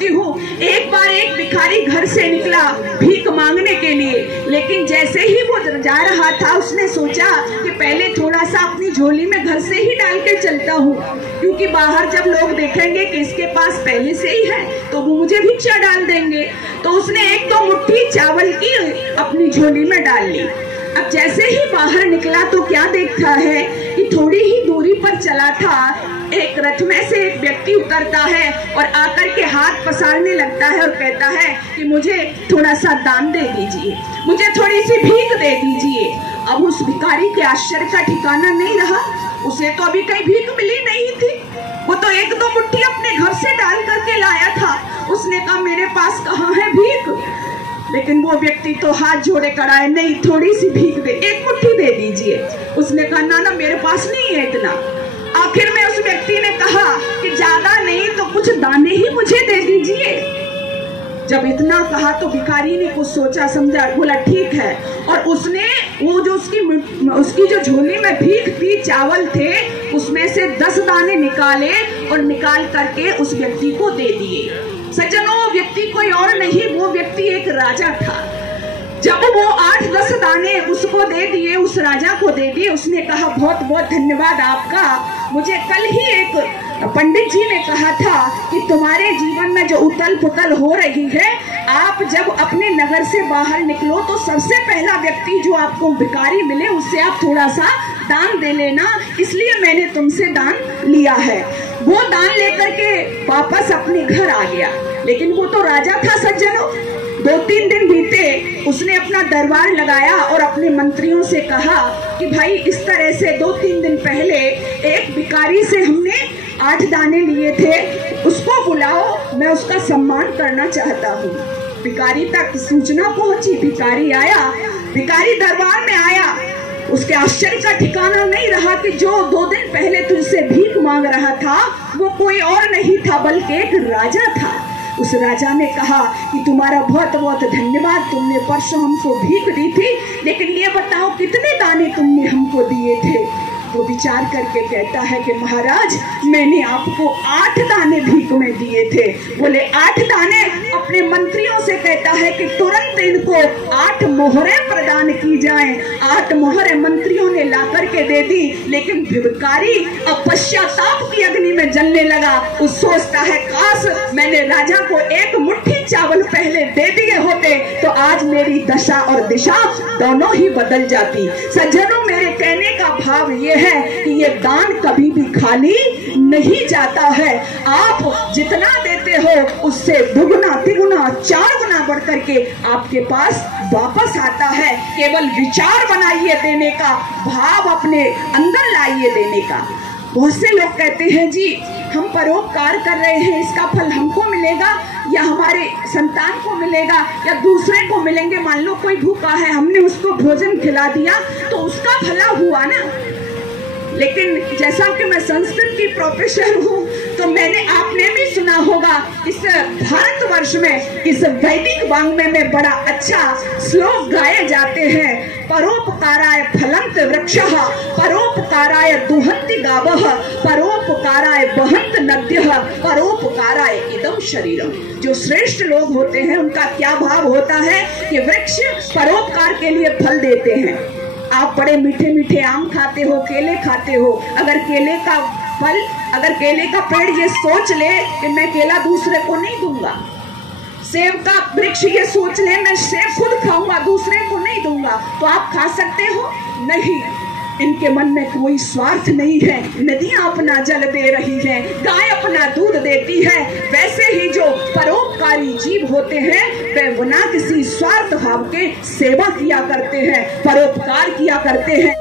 बताती हूँ। एक बार एक भिखारी घर से निकला भीख मांगने के लिए, लेकिन जैसे ही वो जा रहा था उसने सोचा कि पहले थोड़ा सा अपनी झोली में घर से ही डाल के चलता हूँ, क्योंकि बाहर जब लोग देखेंगे कि इसके पास पहले से ही है तो वो मुझे भिक्षा डाल देंगे। तो उसने एक दो मुट्ठी चावल की अपनी झोली में डाल ली। अब जैसे ही बाहर निकला तो क्या देखता है कि थोड़ी ही दूरी पर चला था एक रथ में से एक व्यक्ति उतरता है और आकर के हाथ पसारने लगता है और कहता है कि मुझे थोड़ा सा दान दे दीजिए, मुझे थोड़ी सी भीख दे दीजिए। अब उस भिखारी के आश्चर्य का ठिकाना नहीं रहा, उसे तो अभी कहीं भीख मिली नहीं थी, वो तो एक दो मुट्ठी अपने घर से डाल करके लाया था। उसने कहा मेरे पास कहाँ है भीख, लेकिन वो व्यक्ति तो हाथ जोड़े खड़ा है, नहीं थोड़ी सी भीख दे, एक मुट्ठी दे दीजिए। उसने कहा ना मेरे पास नहीं है इतना। आखिर में उस व्यक्ति ने कहा कि ज्यादा नहीं तो कुछ दाने ही मुझे दे दीजिए। जब इतना कहा तो भिखारी ने कुछ सोचा समझा, बोला ठीक है, और उसने वो जो उसकी जो झोली में भीख थी, चावल थे, उसमें से 10 दाने निकाले और निकाल करके उस व्यक्ति को दे दिए। सज्जनों, वो व्यक्ति कोई और नहीं, वो व्यक्ति एक राजा था। जब वो 8-10 दाने उसको दे दिए, उस राजा को दे दिए, उसने कहा बहुत बहुत धन्यवाद आपका, मुझे कल ही एक पंडित जी ने कहा था कि तुम्हारे जीवन में जो उथल पुथल हो रही है, आप जब अपने नगर से बाहर निकलो तो सबसे पहला व्यक्ति जो आपको भिखारी मिले उससे आप थोड़ा सा दान दे लेना, इसलिए मैंने तुमसे दान लिया है। वो दान लेकर के वापस अपने घर आ गया, लेकिन वो तो राजा था सज्जनों। 2-3 दिन बीते, उसने अपना दरबार लगाया और अपने मंत्रियों से कहा कि भाई इस तरह से 2-3 दिन पहले एक भिखारी से हमने 8 दाने लिए थे, उसको बुलाओ, मैं उसका सम्मान करना चाहता हूँ। भिखारी तक सूचना पहुंची, भिखारी आया, भिखारी दरबार में आया। उसके आश्चर्य का ठिकाना नहीं रहा कि जो 2 दिन पहले तुझसे भीख मांग रहा था वो कोई और नहीं था बल्कि एक राजा था। उस राजा ने कहा कि तुम्हारा बहुत बहुत धन्यवाद, तुमने परसों हमको भीख दी थी, लेकिन ये बताओ कितने दाने तुमने हमको दिए थे। वो विचार करके कहता है कि महाराज मैंने आपको 8 दाने भीख में दिए थे। बोले 8 दाने? अपने मंत्रियों से कहता है कि तुरंत इनको 8 मोहरें प्रदान की जाएं। 8 मोहरें मंत्रियों ने ला करके दे दी, लेकिन भिखारी अब पश्चाताप की अग्नि में जलने लगा। वो सोचता है काश मैंने राजा को एक मुट्ठी चावल पहले दे दिए होते तो आज मेरी दशा और दिशा दोनों ही बदल जाती। सज्जनों, मेरे कहने का भाव ये है कि ये दान कभी भी खाली नहीं जाता है। आप जितना देते हो उससे दुगुना तिगुना 4 गुना बढ़ करके आपके पास वापस आता है। केवल विचार बनाइए देने का, भाव अपने अंदर लाइए देने का। बहुत से लोग कहते हैं जी हम परोपकार कर रहे हैं, इसका फल हमको मिलेगा या हमारे संतान को मिलेगा या दूसरे को मिलेंगे। मान लो कोई भूखा है, हमने उसको भोजन खिला दिया तो उसका भला हुआ ना। लेकिन जैसा कि मैं संस्कृत की प्रोफेसर हूँ तो आपने भी सुना होगा इस भारतवर्ष में इस वैदिक वाङ्मय में बड़ा अच्छा श्लोक गाए जाते हैं। परोपकाराय फलंत वृक्षः, परोपकाराय दुहन्ति गावः, परोपकाराय बहन्त नद्यः, परोपकाराय इदं शरीरम। जो श्रेष्ठ लोग होते हैं उनका क्या भाव होता है कि वृक्ष परोपकार के लिए फल देते हैं। आप बड़े मीठे मीठे आम खाते हो, केले खाते हो, अगर केले का पेड़ ये सोच ले कि मैं केला दूसरे को नहीं दूंगा, सेब का वृक्ष ये सोच ले मैं सेब खुद खाऊंगा दूसरे को नहीं दूंगा, तो आप खा सकते हो? नहीं। इनके मन में कोई स्वार्थ नहीं है। नदियां अपना जल दे रही हैं, गाय अपना दूध देती है। वैसे ही जो परोपकारी जीव होते हैं वे बिना किसी स्वार्थ भाव के सेवा किया करते हैं, परोपकार किया करते हैं।